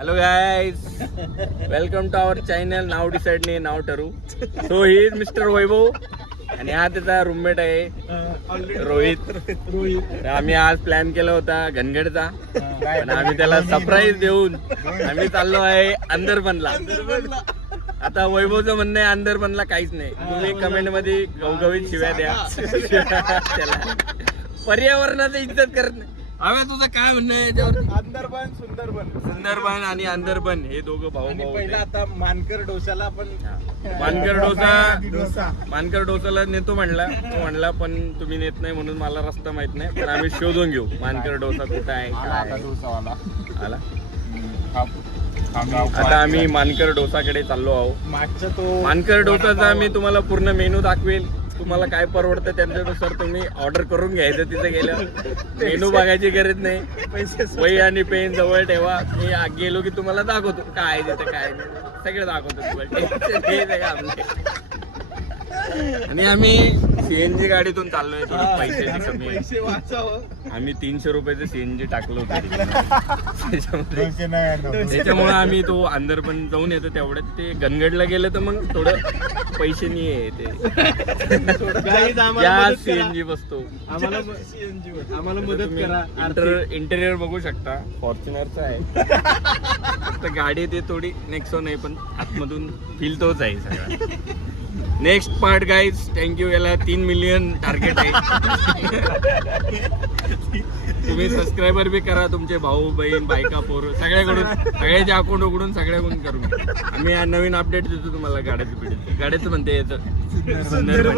Hello guys, welcome to our channel. Now decide ने नाव ठरू. So he is Mr. वैभव आणि हा त्याचा रूममेट आहे रोहित. आम्ही आज प्लॅन केला होता घनगडचा, पण आम्ही त्याला सरप्राईज देऊन आम्ही चाललो आहे अंदरबनला. आता वैभवचं म्हणणं आहे अंदरबनला काहीच नाही. तुम्ही कमेंट मध्ये गवगवीत शिव्या द्या त्याला. पर्यावरणाची इज्जत करत नाही. अरे तुझं काय म्हणणं आहे याच्यावर? अंदरबन सुंदरबन आणि अंदरबन हे दोघं भाऊ भाऊ पहिला आता मानकर डोसाला आपण मानकर डोसाला नेतो म्हणला. तो म्हणला पण तुम्ही नेत नाही म्हणून मला रस्ता माहित नाही, पण आम्ही शोधून घेऊ मानकर डोसा कुठं आहे. आला आता आम्ही मानकर डोसाकडे चाललो आहोत. मागचा तो मानकर डोसाचा मी तुम्हाला पूर्ण मेनू दाखवेल. तुम्हाला काय परवडतं त्याच्यानुसार तुम्ही ऑर्डर करून घ्यायचं. तिथे गेलं मेनू बघायची गरज नाही. वही आणि पेन जवळ ठेवा. मी गेलो की तुम्हाला दाखवतो काय तिथे काय नाही, सगळं दाखवतो. आणि आम्ही सीएनजी गाडीतून चाललोय. थोडं पैशाची कमी आहे. पैसे वाचावं. आम्ही 300 रुपयाचं सीएनजी टाकलं होतं त्याच्यामुळे आम्ही तो अंदरबन जाऊन येतो. तेवढ्यात ते गनगडला गेलं तर मग थोडं पैसे नाही येते. सीएनजी बसतो. आम्हाला मदत करा. इंटेरियर बघू शकता फॉर्च्युनरचा आहे. तर गाडी ते थोडी नेक्सॉन आहे, पण आतमधून फील तोच आहे सगळा. Next part guys. थँक्यू. याला 3 मिलियन टार्गेट आहे. तुम्ही सबस्क्रायबर बी करा. तुमचे भाऊ बहीण बायका पोर सगळ्याकडून, सगळ्याचे अकाउंट उघडून सगळ्याकडून करून आम्ही नवीन अपडेट देतो तुम्हाला. गाड्याचं म्हणते याचं सुंदर.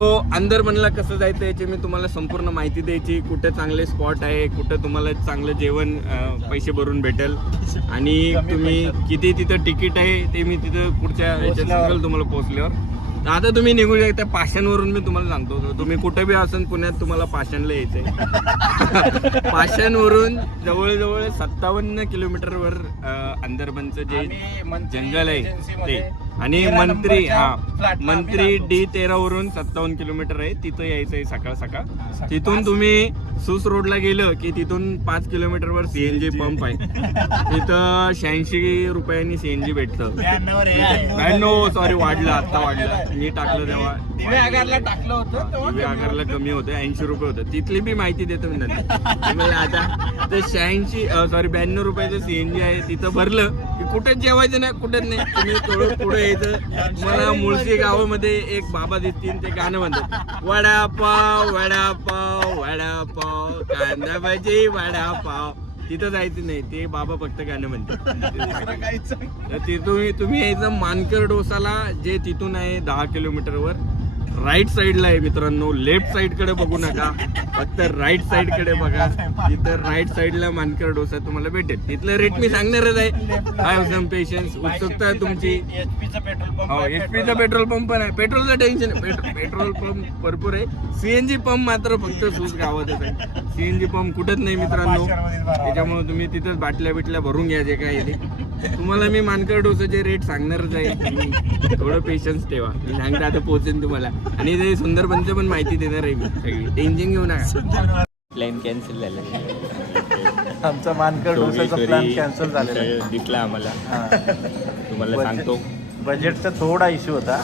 तो अंदरबनला कसं जायचं याची मी तुम्हाला संपूर्ण माहिती द्यायची. कुठे चांगले स्पॉट आहे, कुठं तुम्हाला चांगलं जेवण पैसे भरून भेटेल, आणि तुम्ही किती तिथं तिकीट आहे ते मी तिथं पुढच्या याच्यात सांगेल तुम्हाला पोहोचल्यावर. आता तुम्ही निघू शकता. पाषाणवरून मी तुम्हाला सांगतो, तुम्ही कुठे बी असन पुण्यात तुम्हाला पाषाणला यायचंय. पाषाणवरून जवळजवळ 57 किलोमीटरवर अंदरबनचं जे जंगल आहे ते, आणि मंत्री D13 वरून 57 किलोमीटर आहे. तिथं यायचंय सकाळ सकाळ. तिथून तुम्ही सुस रोडला गेलं की तिथून 5 किलोमीटरवर सीएनजी पंप आहे. तिथं 86 रुपयांनी सीएनजी भेटतं. 92 सॉरी वाढलं, आता वाढलं. मी टाकलं तेव्हा टाकलं होतं. आगारला कमी होतं, 80 रुपये होतं. तिथली बी माहिती देतो मी तुम्हाला. आता तर 92 रुपयाचं सीएनजी आहे. तिथं भरलं की कुठेच जेवायचं नाही, कुठेच नाही. तुम्ही थोडं पुढे यायचं. मला मुळशी गावामध्ये एक बाबा दिसतील, ते गाणं म्हणतात, वडापाव वडापाव वडापाव कांदा भाजी वडापाव. तिथं जायचं नाही, ते बाबा फक्त गाणं म्हणतात. तिथून तुम्ही यायचं मानकर डोसाला, जे तिथून आहे 10 किलोमीटरवर राईट साईडला आहे मित्रांनो. लेफ्ट साईड कडे बघू नका, फक्त राईट साईड कडे बघा. तिथं राईट साईडला मानकर डोसा तुम्हाला भेटेल. तिथलं रेट मी सांगणारच आहे. Have some patience. उत्सुकता तुमची. हो, एचपीचा पेट्रोल पंप पण आहे. पेट्रोलचं टेन्शन आहे. पेट्रोल पंप भरपूर आहे. सीएनजी पंप मात्र फक्त सूस गावातच आहे. सीएनजी पंप कुठंच नाही मित्रांनो. त्याच्यामुळे तुम्ही तिथंच बाटल्या बिटल्या भरून घ्या जे काय ते. तुम्हाला मी मानकर डोसाचे रेट सांगणारच आहे. थोडं पेशन्स ठेवा. मी सांगता आता पोहोचेन तुम्हाला. आणि ते सुंदरबनचं पण माहिती देणार आहे मी सगळी. टेन्शन घेऊ नका. प्लॅन कॅन्सल झाला. आमचा मानकर डोसाचा प्लॅन कॅन्सल झालेला दिसला आम्हाला. तुम्हाला सांगतो, बजेटचा थोडा इश्यू होता.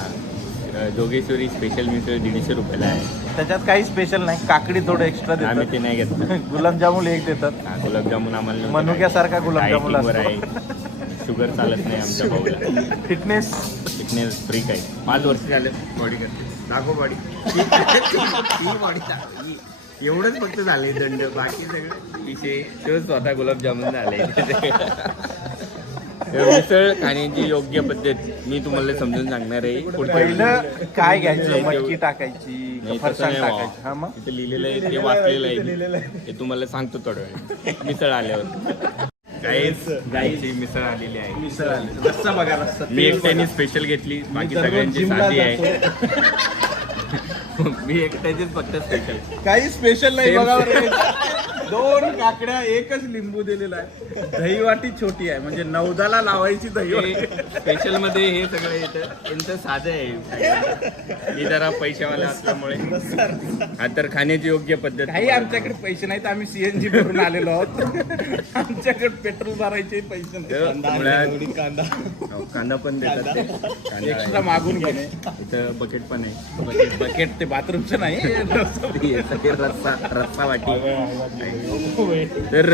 जोगेश्वरी स्पेशल मिसळ 150 रुपयाला आहे. त्याच्यात काही स्पेशल नाही. काकडी थोडं एक्स्ट्रा देतात. आम्ही ते नाही घेतलं. गुलाबजामुन एक देतात. गुलाबजामुन आम्हाला मनुक्यासारखा गुलाबजामुन आहे. शुगर चालत नाही आमच्या भाऊला. फिटनेस फ्री काय. 5 वर्ष झाले बॉडी करते. दाखव बॉडी. एवढंच फक्त झाले दंड. बाकी सगळं विषय तो स्वतः गुलाबजामुन झाले. मिसळ खाण्याची योग्य पद्धत मी तुम्हाला समजून सांगणार आहे. पहिलं काय घ्यायचं, मटकी टाकायची, फरसाण टाकायची. हा, मग तिथे लिहिलेलं आहे, ते वाचलेलं आहे. ते तुम्हाला सांगतो थोडं वेळ मिसळ आल्यावर. गाईची मिसळ आलेली आहे. मिसळ आली. रस्सा बघा, रस्सा. मी एकट्याने स्पेशल घेतली, बाकी सगळ्यांची साधी आहे. मी एकट्याचेच फक्त स्पेशल. काही स्पेशल नाही Same. बघा बरं. 2 काकड्या एकच लिंबू दिलेला आहे. दहीवाटी छोटी आहे म्हणजे 9ला लावायची दहीवाटी. स्पेशल मध्ये हे सगळं येतं. त्यांचं साधं आहे, ही जरा पैशावाला असल्यामुळे. हा तर खाण्याची योग्य पद्धत. काही आमच्याकडे पैसे नाहीत, आम्ही सीएनजी भरून आलेलो आहोत. आमच्याकडे पेट्रोल भरायचे पैसे नाही. कांदा पण देतात ते. कांदा एक्स्ट्रा आहे. मागून घेणे. इथं बकेट पण आहे. बकेट ते बाथरूमचं नाही. हे रस्सा वाटी. तर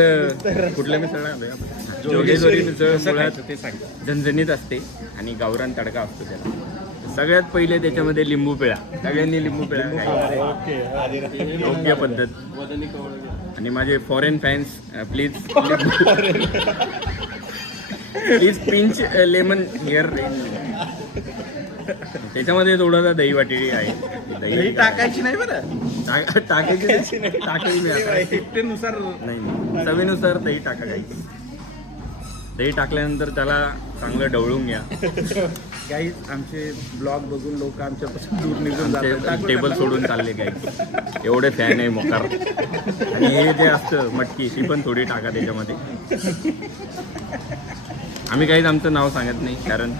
कुठल्या मिसळ आणलंय आपण? जोगेश्वरी मिसळ मुळात ते सांग. झणझणीत असते आणि गावरान तडका असतो त्याला. सगळ्यात पहिले त्याच्यामध्ये लिंबू पिळा. सगळ्यांनी लिंबू पिळा खायचं. योग्य पद्धत. आणि माझे foreign fans please please pinch lemon here. त्याच्यामध्ये थोडासा दही वाटी आहे. दही टाकायची नाही बरं. टाकायची टाकायची नुसार नाही, चवीनुसार दही टाका. काही दही टाकल्यानंतर त्याला चांगलं ढवळून घ्या. काही आमचे ब्लॉग बघून लोक आमच्यापासून दूर निघून जातात. टेबल सोडून चालले काही. एवढे फॅन आहे मोकार. आणि हे जे असतं मटकी ती पण थोडी टाका त्याच्यामध्ये. आम्ही काहीच आमचं नाव सांगत नाही, कारण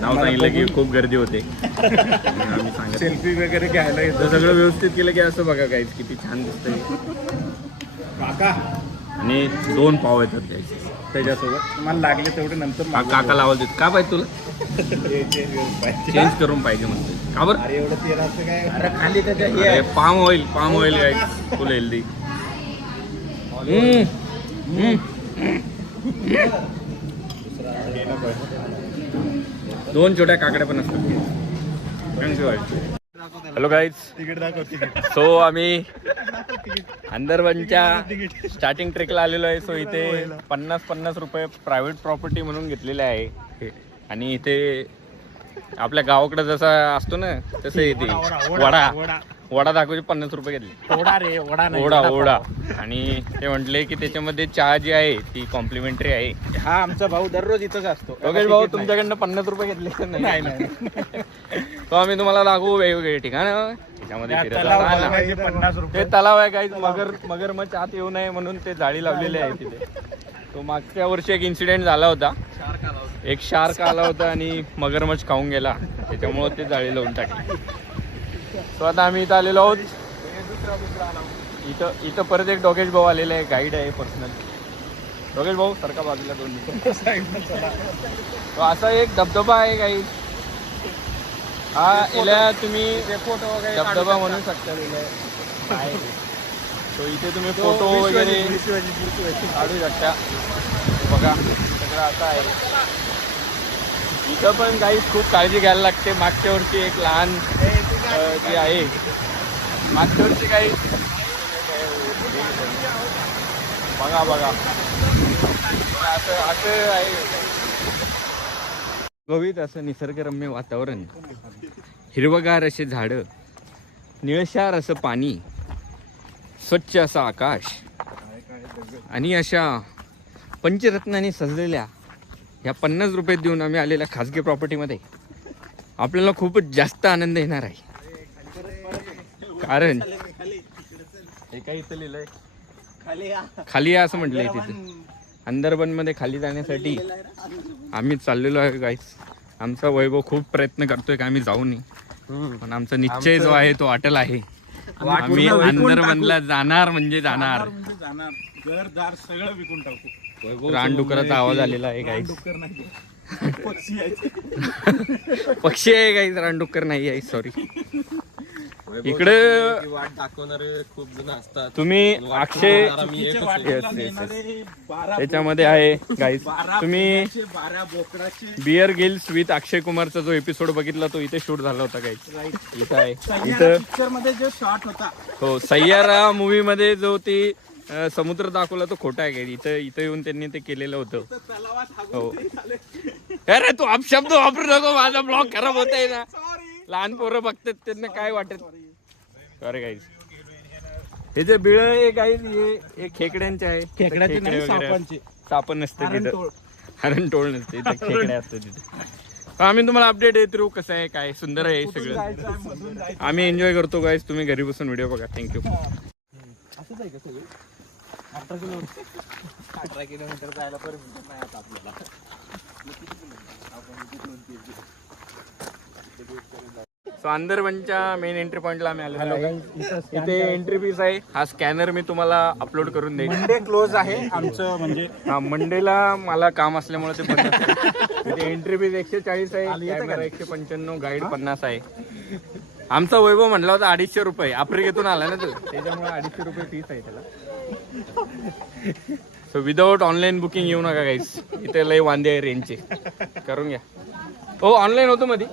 नाव सांगितलं की खूप गर्दी होते. आम्ही सांगत सेल्फी वगैरे घ्यायला येतो. तर सगळं व्यवस्थित केलं की असं बघा काहीच किती छान दिसतंय. काका आणि 2 पाव येतात द्यायचे त्याच्यासोबत मला लागले तेवढे नंतर मागवतो. काका लावायला देत. का पाहिजे तुला? चेंज करून पाहिजे म्हणते. का बरं? अरे एवढं तेलाचं काय. अरे खाली त्याच्या हे अरे आहे. पाम ऑइल काय फुल हेल्दी. दोन छोट्या काकड्या पण असतात. Hello guys. तिकीट दाखव तिकीट. सो आम्ही अंदरवनच्या स्टार्टिंग ट्रेकला आलेलो आहे. सो इथे 50 रुपये प्रायव्हेट प्रॉपर्टी म्हणून घेतलेले आहे. आणि इथे आपल्या गावाकडे जसा असतो ना तसं इथे वडा दाखवायचे 50 रुपये घेतले. ओढा रे ओढा नाही. ओढा. आणि ते म्हटले की त्याच्यामध्ये चहा जी आहे ती कॉम्प्लिमेंटरी आहे. हा आमचा भाऊ दररोज इथंच असतो. योगेश भाऊ तुमच्याकडनं 50 रुपये घेतले नाही. तो आम्ही तुम्हाला दाखवू वेगवेगळे ठिकाण. त्याच्यामध्ये फिरत राहा. 50 रुपये. ते तलाव आहे काही मगरमच्छ आत येऊ नये म्हणून ते जाळी लावलेली आहे तिथे. तो मागच्या वर्षी एक इन्सिडेंट झाला होता. एक शार्क आला होता आणि मगरमच्छ खाऊन गेला. त्याच्यामुळे ते जाळी लावून टाकली. तो आता आम्ही इथं आलेलो आहोत. इथं परत एक डोगेश भाऊ आलेला आहे. गाईड आहे पर्सनल. डोगेश भाऊ सारखा बाजूला 2 मिनिटं. तो असा एक धबधबा आहे काही. हा याला तुम्ही धबधबा म्हणू शकता. तो इथे तुम्ही फोटो वगैरे काढू शकता. बघा सगळं असं आहे. इथं पण काही खूप काळजी घ्यायला लागते. मागच्या वर्षी एक लहान जी आहे मागच्या वर्षी काही बघा असं आहे. गोवित असं निसर्गरम्य वातावरण, हिरवगार असे झाडं, निळशार असं पाणी, स्वच्छ असं आकाश आणि अशा पंचरत्नांनी सजलेल्या ह्या 50 रुपये देऊन आम्ही आलेल्या खाजगी प्रॉपर्टीमध्ये आपल्याला खूपच जास्त आनंद येणार आहे. कारण हे काही इथं लिहिलंय खाली असं म्हटलंय. तिथे अंदरबनमध्ये खाली जाण्यासाठी आम्ही चाललेलो आहे गाईस. आमचा वैभव खूप प्रयत्न करतोय की आम्ही जाऊ नये, पण आमचा निश्चय जो आहे तो अटल आहे. आम्ही अंदरबनला जाणार म्हणजे जाणार. घरदार सगळं विकून टाकू. रानडुकराचा आवाज आलेला आहे गाईस. डुक्कर नाही पक्षी आहे गाईस, रानडुक्कर नाही आहे. सॉरी. इकडे वाट दाखवणारे खूप जण असतात. तुम्ही अक्षय येणारे 12 त्याच्यामध्ये आहे गाईस. तुम्ही 12 बोकडाचे बियर गिल्स विथ अक्षय कुमारचा जो एपिसोड बघितला तो इथे शूट झाला होता गाईस. इथं आहे. सह्याद्री पिक्चर मध्ये जो शॉट होता. हो, सय्यारा मूवी मध्ये जो ती समुद्र दाखवला तो खोटा आहे. इथं येऊन त्यांनी ते केलेलं होतं. हो. अरे तू अपशब्द वापरू नको, माझा ब्लॉग खराब होत आहे ना. लहान पोरं बघतात त्यांना काय वाटत. Sorry guys. हे जे बिळ आहे गाईज हे खेकड्यांचे आहे. खेकड्याचे नाही, खेकडे वगैरे सापांचे. साप नसते तिथं. हरण टोळ नसते इथं. खेकडे असते तिथे. आम्ही तुम्हाला अपडेट देत राहू कसं आहे काय सुंदर आहे सगळं. आम्ही एन्जॉय करतो गाईस, तुम्ही घरी बसून व्हिडिओ बघा. थँक्यू. असंच आहे का सगळं 18 किलोमीटर जायला परमिशन नाही आता आपल्याला. सो अंदरबनच्या मेन एंट्री पॉइंटला आम्ही आलो आहे. इथे एंट्री फीस आहे. हा स्कॅनर मी तुम्हाला अपलोड करून देईन. मंडे क्लोज आहे आमचं, म्हणजे हा मंडेला मला काम असल्यामुळे ते बंद असेल. इथे एंट्री फीस 140 आहे, कॅमेरा 195, गाईड 50 आहे. आमचा वैभव म्हणला होता 250 रुपये. आफ्रिकेतून आला ना तो, त्याच्यामुळे 250 रुपये फीस आहे त्याला. सो विदाउट ऑनलाईन बुकिंग येऊ नका गाईस, इथे लय वांदे आहे रेंजचे, करून घ्या. हो ऑनलाईन होतो मध्ये,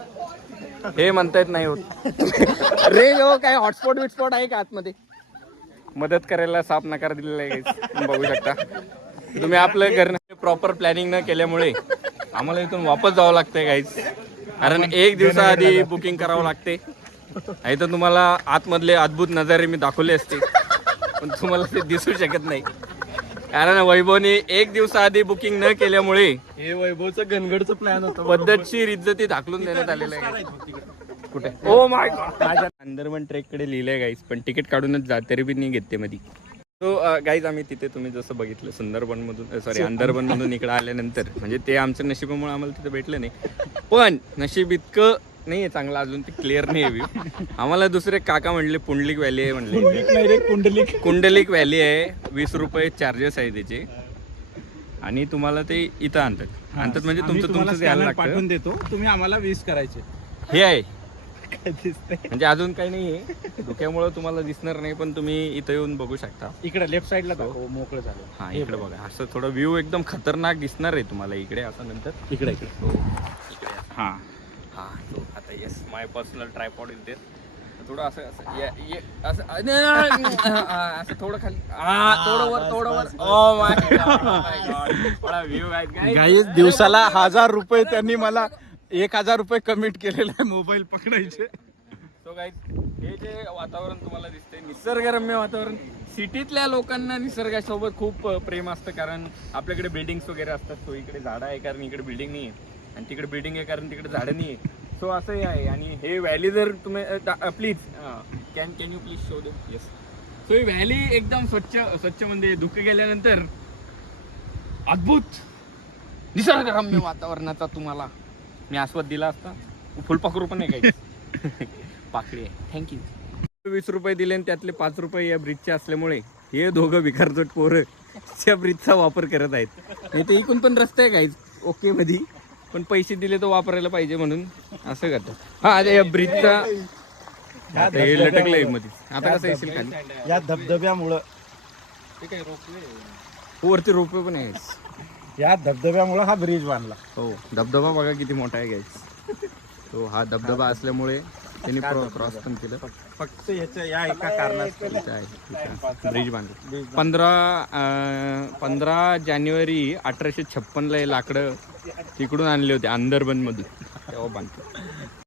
हे म्हणता येत नाही होत. रेंज हो काय हॉटस्पॉट विटस्पॉट आहे का आतमध्ये? मदत करायला साफ नकार दिलेला आहे guys. बघू शकता तुम्ही. आपलं घर प्रॉपर प्लॅनिंग न केल्यामुळे आम्हाला इथून वापस जावं लागतंय गाईज, कारण 1 दिवसाआधी बुकिंग करावं लागते. इथं तुम्हाला आतमधले अद्भुत नजारे मी दाखवले असते, पण तुम्हाला ते दिसू शकत नाही, कारण वैभवने 1 दिवसाआधी बुकिंग न केल्यामुळे हे वैभवचं गणगडचं प्लॅन होतं. पद्धतशीर इज्जती दाखलून देण्यात आलेलं आहे. कुठे? ओ माय गॉड. माझ्या अंदरबन ट्रेक कडे लिहिलंय गाईज, पण तिकीट काढूनच जा, तरी बी नाही घेत ते मध्ये. सो गाईज आम्ही तिथे तुम्ही जसं बघितलं सुंदरबन मधून सॉरी अंदरबन मधून इकडे आल्यानंतर, म्हणजे ते आमच्या नशिबामुळे आम्हाला तिथे भेटलं नाही, पण नशीब इतकं नाही आहे चांगलं अजून, ते क्लिअर नाही आहे व्ह्यू. आम्हाला दुसरे काका म्हणले पुंडलिक व्हॅली आहे म्हणले. कुंडलिक व्हॅली आहे, 20 रुपये चार्जेस आहे त्याचे, आणि तुम्हाला ते इथं आणतात म्हणजे तुमचं यायला लागतं. पाठवून देतो, तुम्ही आम्हाला 20 करायचे. हे आहे म्हणजे अजून काही नाहीये, धुक्यामुळे तुम्हाला दिसणार नाही, पण तुम्ही इथं येऊन बघू शकता. इकडे लेफ्ट साईडला मोकळं झालं. हा इकडे बघा, असं थोडं व्ह्यू एकदम खतरनाक दिसणार आहे तुम्हाला इकडे. असं नंतर इकडे हो इकडे हा हा तो आता yes my personal tripod is there. थोडं असं असं असं थोडं खाली, थोडं वर. ओ माय गॉड, थोडा व्ह्यू आहे गाईज. दिवसाला 1000 रुपये त्यांनी मला 1000 रुपये कमिट केलेले आहे मोबाईल पकडायचे. सो गाईज हे जे वातावरण तुम्हाला दिसतंय, निसर्गरम्य वातावरण. सिटीतल्या लोकांना निसर्गासोबत खूप प्रेम असतं, कारण आपल्याकडे बिल्डिंग्स वगैरे असतात. सो इकडे झाडं आहे कारण इकडे बिल्डिंग नाही आहे, आणि तिकडे बिल्डिंग आहे कारण तिकडे झाडं नाही आहे. सो असंही आहे. आणि हे व्हॅली जर तुम्ही please can you please show they. Yes. So he valley एकदम स्वच्छ म्हणजे धुकं गेल्यानंतर अद्भुत निसर्गरम्य वातावरणाचा तुम्हाला मी आस्वाद दिला असता. फुलपाखरू पण आहे काही पाकळी आहे. थँक्यू. 20 रुपये दिले आणि त्यातले 5 रुपये या ब्रिजचे असल्यामुळे हे दोघं भिकारचोट पोरं त्या ब्रिजचा वापर करत आहेत. नाही ते इकून पण रस्ते आहे काहीच ओके मध्ये, पण पैसे दिले तर वापरायला पाहिजे म्हणून असं करतात. हा या ब्रिजचा हे लटकलंय मध्ये. आता कसं येशील खाली? या धबधब्यामुळं, वरती रोपवे पण आहे. या धबधब्यामुळं हा ब्रिज बांधला. हो धबधबा बघा किती मोठा आहे गाईस. तो हा धबधबा असल्यामुळे त्यांनी क्रॉस पण केलं. फक्त ह्याच्या या एका कारणास्तव ब्रिज बांधलं. 15 जानेवारी 1856 ला हे लाकडं तिकडून आणले होते अंदरबन मधून, तेव्हा बांधले.